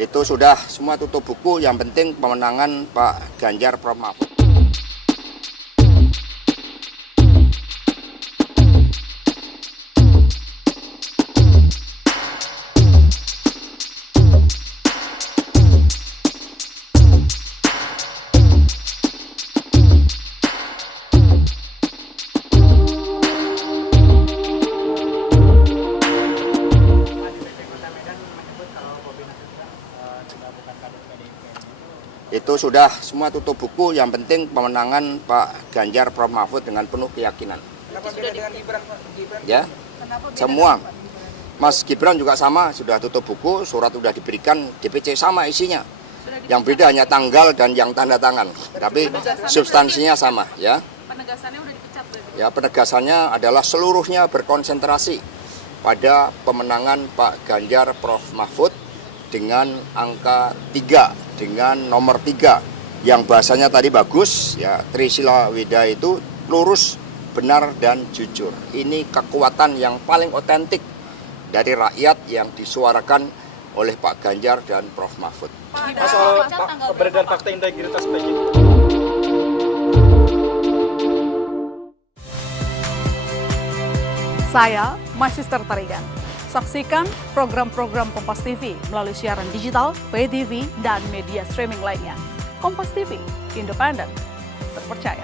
Itu sudah semua tutup buku, yang penting pemenangan Pak Ganjar Prof Mahfud. Itu sudah semua tutup buku, yang penting pemenangan Pak Ganjar Prof Mahfud dengan penuh keyakinan. Kenapa beda dengan Gibran, Pak? Ya, semua. Mas Gibran juga sama, sudah tutup buku, surat sudah diberikan, DPC sama isinya. Yang beda hanya tanggal dan yang tanda tangan, tapi substansinya sama. Ya. Penegasannya udah dipecat berarti? Ya, penegasannya adalah seluruhnya berkonsentrasi pada pemenangan Pak Ganjar Prof Mahfud dengan angka 3, dengan nomor 3 yang bahasanya tadi bagus, ya, Trisila Weda itu lurus, benar, dan jujur. Ini kekuatan yang paling otentik dari rakyat yang disuarakan oleh Pak Ganjar dan Prof Mahfud. Mas, soal keberadaan fakta integritas PJ. Saya Magister Tarigan. Saksikan program-program Kompas TV melalui siaran digital, pay TV, dan media streaming lainnya. Kompas TV, independen, terpercaya.